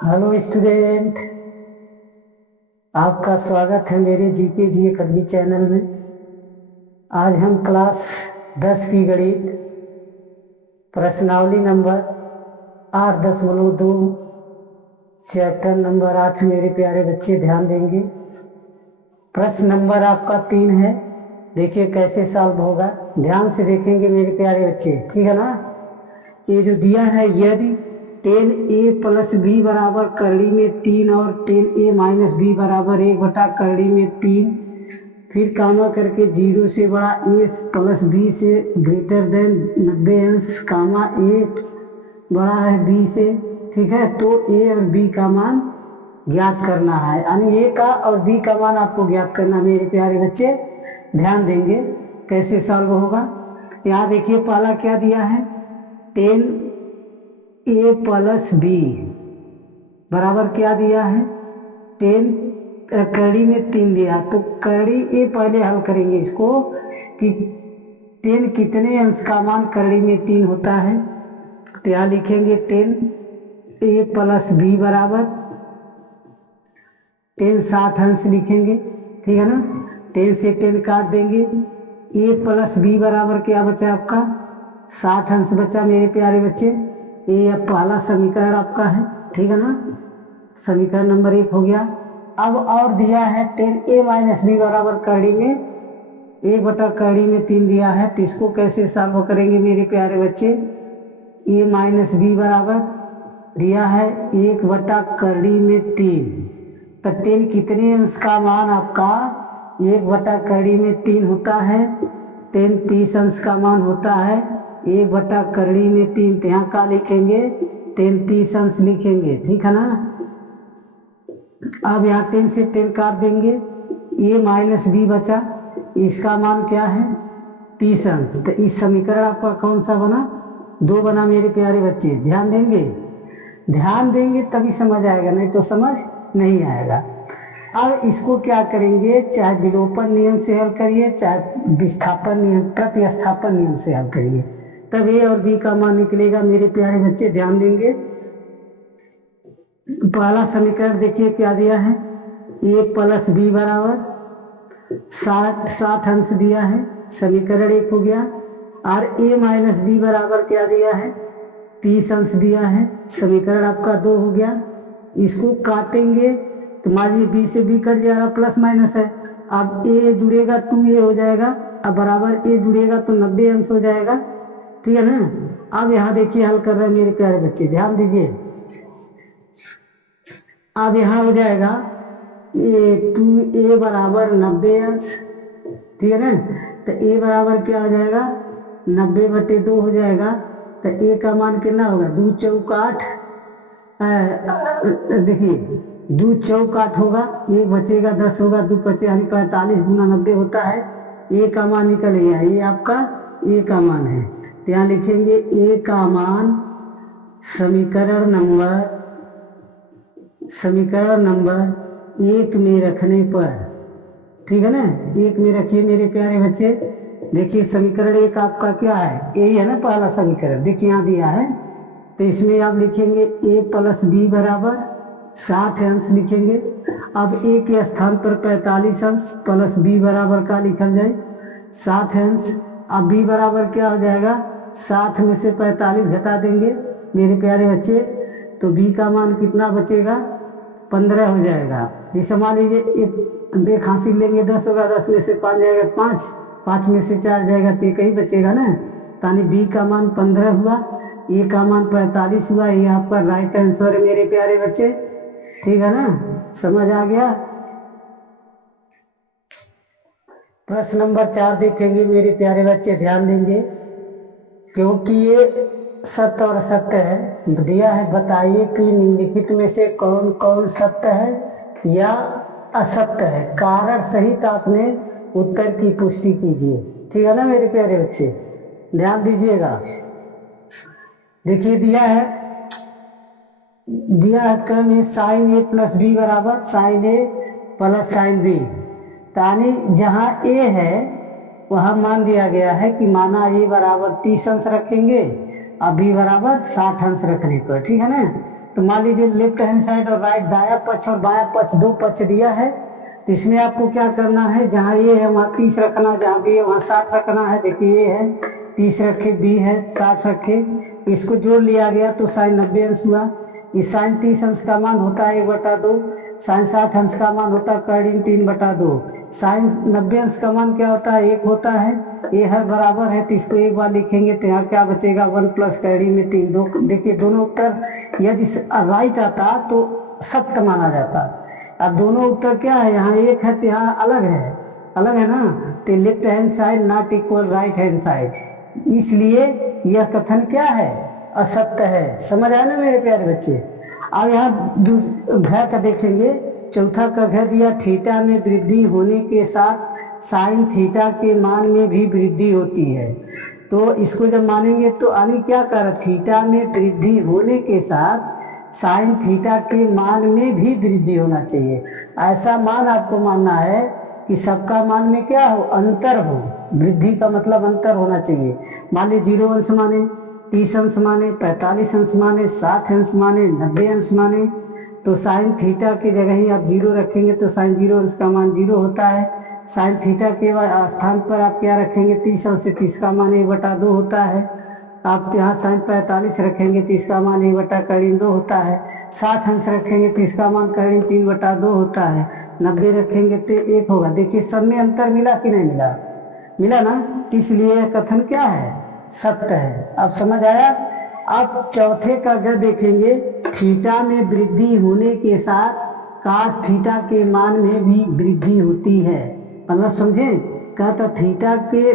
Hello student, आपका स्वागत है मेरे जीके जी अकेडमी चैनल में। आज हम क्लास 10 की गणित प्रश्नावली नंबर 8.2 चैप्टर नंबर 8 मेरे प्यारे बच्चे ध्यान देंगे। प्रश्न नंबर आपका 3 है। देखिए कैसे सॉल्व होगा, ध्यान से देखेंगे मेरे प्यारे बच्चे, ठीक है ना। ये जो दिया है, यदि 10a प्लस बी बराबर करड़ी में 3 और 10a माइनस बी बराबर 1 करड़ी में 3, फिर कामा करके 0 से बड़ा a प्लस बी से ग्रेटर देन 90 अंश कामा a बड़ा है b से, ठीक है। तो a और b का मान ज्ञात करना है, यानी a का और b का मान आपको ज्ञात करना। मेरे प्यारे बच्चे ध्यान देंगे कैसे सॉल्व होगा। यहाँ देखिए पहला क्या दिया है, 10a प्लस बी बराबर क्या दिया है, 10 करड़ी में 3 दिया। तो करड़ी ए पहले हल करेंगे इसको कि 10 कितने अंश का मान करड़ी में 3 होता है। तो यहाँ लिखेंगे 10a प्लस बी बराबर 10 60 अंश लिखेंगे, ठीक है ना। 10 से 10 काट देंगे, a प्लस बी बराबर क्या बचा आपका 60 अंश बचा मेरे प्यारे बच्चे। ये अब पहला समीकरण आपका है, ठीक है ना। समीकरण नंबर 1 हो गया। अब और दिया है 10a माइनस बी बराबर करड़ी में 1/करड़ी में 3 दिया है। तो इसको कैसे सॉल्व करेंगे मेरे प्यारे बच्चे। a माइनस बी बराबर दिया है 1/करड़ी में 3, तो 10 कितने अंश का मान आपका 1/करड़ी में 3 होता है। 10 30 अंश का मान होता है 1/करड़ी में 3। तो यहाँ का लिखेंगे 10 30 अंश लिखेंगे, ठीक है ना। अब यहाँ 10 से 10 काट देंगे, a माइनस बी बचा, इसका मान क्या है 30 अंश। तो इस समीकरण आपका कौन सा बना, 2 बना मेरे प्यारे बच्चे। ध्यान देंगे, ध्यान देंगे तभी समझ आएगा, नहीं तो समझ नहीं आएगा। अब इसको क्या करेंगे, चाहे विलोपन नियम से हल करिए, चाहे विस्थापन नियम प्रतिस्थापन नियम से हल करिए, तब a और b का मान निकलेगा मेरे प्यारे बच्चे। ध्यान देंगे, पहला समीकरण देखिए क्या दिया है, a प्लस बी बराबर 60 अंश दिया है, समीकरण 1 हो गया। और a माइनस बी बराबर क्या दिया है 30 अंश दिया है, समीकरण आपका 2 हो गया। इसको काटेंगे तो मान लीजिए b से b कट जाएगा, प्लस माइनस है। अब a जुड़ेगा 2a हो जाएगा, अब बराबर a जुड़ेगा तो 90 अंश हो जाएगा, ठीक है ना। अब यहाँ देखिए हल कर रहे हैं मेरे प्यारे बच्चे, ध्यान दीजिए। अब यहाँ हो जाएगा 2a बराबर 90 अंश, ठीक है ना। तो a बराबर क्या हो जाएगा 90/2 हो जाएगा। तो a का मान कितना होगा 2 चौक 8, देखिए 2 चौक 8 होगा, 1 बचेगा 10 होगा, 2 बचे यानी 45 गुना 90 होता है। a का मान निकल गया, ये आपका a का मान है। तो यहाँ लिखेंगे a का मान समीकरण नंबर 1 में रखने पर, ठीक है ना, 1 में रखिए मेरे प्यारे बच्चे। देखिए समीकरण 1 आपका क्या है, यही है ना पहला समीकरण, देखिए यहाँ दिया है। तो इसमें आप लिखेंगे a प्लस बी बराबर 60 अंश लिखेंगे। अब a के स्थान पर 45 अंश प्लस b बराबर का लिखल जाए 60 अंश। अब b बराबर क्या हो जाएगा 60 में से 45 घटा देंगे मेरे प्यारे बच्चे, तो b का मान कितना बचेगा 15 हो जाएगा। जैसे मान लीजिए एक हासिल लेंगे 10 होगा, 10 में से 5 जाएगा 5, 5 में से 4 जाएगा तो एक ही बचेगा ना। यानी b का मान 15 हुआ, a का मान 45 हुआ। ये आपका राइट आंसर है मेरे प्यारे बच्चे, ठीक है ना, समझ आ गया। प्रश्न नंबर 4 देखेंगे मेरे प्यारे बच्चे, ध्यान देंगे क्योंकि ये सत्य और असत्य है। दिया है बताइए कि निम्नलिखित में से कौन कौन सत्य है या असत्य है, कारण सहित आपने उत्तर की पुष्टि कीजिए, ठीक है ना मेरे प्यारे बच्चे, ध्यान दीजिएगा। देखिए दिया है क्रम है साइन a प्लस बी बराबर sine a plus sine b. यानी जहाँ a है वहाँ मान दिया गया है कि माना a बराबर 30 अंश रखेंगे और b बराबर 60 अंश रखने पर, ठीक है ना। तो मान लीजिए लेफ्ट हैंड साइड और राइट, दाया पक्ष और बाया पक्ष, दो पक्ष दिया है। तो इसमें आपको क्या करना है, जहाँ ये है वहाँ 30 रखना, जहाँ बी है वहाँ 60 रखना है। देखिए ये है 30 रखे, बी है 60 रखे, इसको जोड़ लिया गया तो साइन 90 अंश हुआ। इस साइन 30 अंश का मान होता है 1/2, साइन 60 अंश का मान होता है कर्डिन 3/2। साइन 90 अंश का मान क्या होता है, 1 होता है। ये हर बराबर है तो इसको एक बार लिखेंगे तो यहाँ क्या बचेगा, 1 प्लस कर्डिन में 3। दो देखिए दोनों उत्तर यदि राइट आता तो सत्य माना जाता। अब दोनों उत्तर क्या है, यहाँ एक है तो यहाँ अलग है ना, तो left hand side not equal right hand side, इसलिए यह कथन क्या है, असत्य है। समझ आया ना मेरे प्यारे बच्चे। अब यहाँ घ का देखेंगे, चौथा का घ दिया, थीटा में वृद्धि होने के साथ साइन थीटा के मान में भी वृद्धि होती है। तो इसको जब मानेंगे तो यानी क्या कर, थीटा में वृद्धि होने के साथ साइन थीटा के मान में भी वृद्धि होना चाहिए। ऐसा मान आपको मानना है कि सबका मान में क्या हो, अंतर हो। वृद्धि का मतलब अंतर होना चाहिए। मान लीजिए 0 अंश माने, 30 अंश माने, 45 अंश माने, 60 अंश माने, 90 अंश माने, तो साइन थीटा की जगह ही आप 0 रखेंगे तो साइन 0 अंश का मान 0 होता है। साइन थीटा के स्थान पर आप क्या रखेंगे, 30 अंश से 30 का मान 1/2 होता है। आप यहाँ साइन 45 रखेंगे तो इसका मान 1/2 होता है। 60 अंश रखेंगे तो इसका मान कर्डिन 3/2 होता है। 90 रखेंगे तो 1 होगा। देखिए सब में अंतर मिला कि नहीं मिला, मिला ना, इसलिए कथन क्या है, सत्य है। अब समझ आया। अब चौथे का ग देखेंगे, थीटा में वृद्धि होने के साथ कास थीटा के मान में भी वृद्धि होती है। मतलब समझे, कहता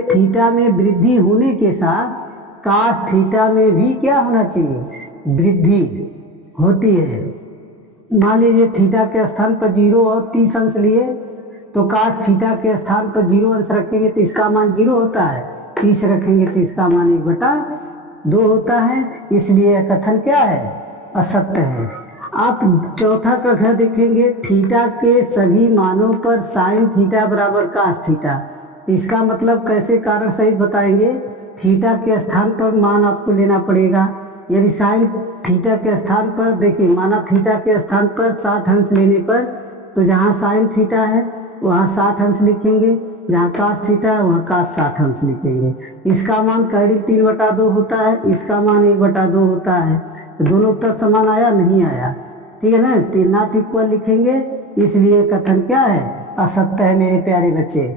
थीटा में वृद्धि होने के साथ कास थीटा में भी क्या होना चाहिए, वृद्धि होती है। मान लीजिए थीटा के स्थान पर 0 और 30 अंश लिए तो कास थीटा के स्थान पर 0 अंश रखेंगे तो इसका मान 0 होता है। 30 रखेंगे तो इसका मान 1/2 होता है। इसलिए कथन क्या है, असत्य है। आप चौथा का घ देखेंगे, थीटा के सभी मानों पर साइन थीटा बराबर कास थीटा। इसका मतलब कैसे कारण सहित बताएंगे। थीटा के स्थान पर मान आपको लेना पड़ेगा। यदि साइन थीटा के स्थान पर देखिए, माना थीटा के स्थान पर 60 अंश लेने पर, तो जहाँ साइन थीटा है वहाँ 60 अंश लिखेंगे, जहाँ कास थीटा है वहाँ कास 60 अंश लिखेंगे। इसका मान कर्डिन 3/2 होता है, इसका मान 1/2 होता है। तो दोनों उत्तर समान आया, नहीं आया, ठीक है ना, तो नॉट इक्वल लिखेंगे। इसलिए कथन क्या है, असत्य है मेरे प्यारे बच्चे।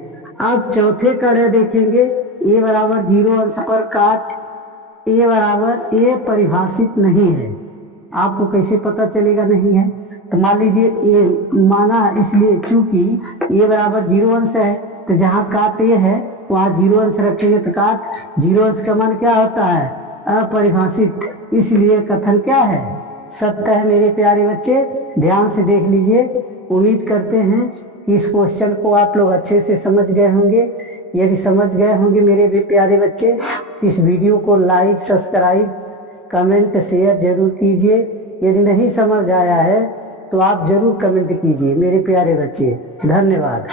अब चौथे कड़े देखेंगे, a बराबर 0 अंश पर काट a बराबर a परिभाषित नहीं है। आपको कैसे पता चलेगा नहीं है, तो मान लीजिए a माना, इसलिए चूंकि a बराबर 0 अंश है तो जहाँ काट a है वहाँ 0 अंश रखेंगे तो काट 0 अंश का मान क्या होता है, अपरिभाषित। इसलिए कथन क्या है, सत्य है मेरे प्यारे बच्चे। ध्यान से देख लीजिए। उम्मीद करते हैं कि इस क्वेश्चन को आप लोग अच्छे से समझ गए होंगे। यदि समझ गए होंगे मेरे भी प्यारे बच्चे तो इस वीडियो को लाइक, सब्सक्राइब, कमेंट, शेयर जरूर कीजिए। यदि नहीं समझ आया है तो आप जरूर कमेंट कीजिए मेरे प्यारे बच्चे। धन्यवाद।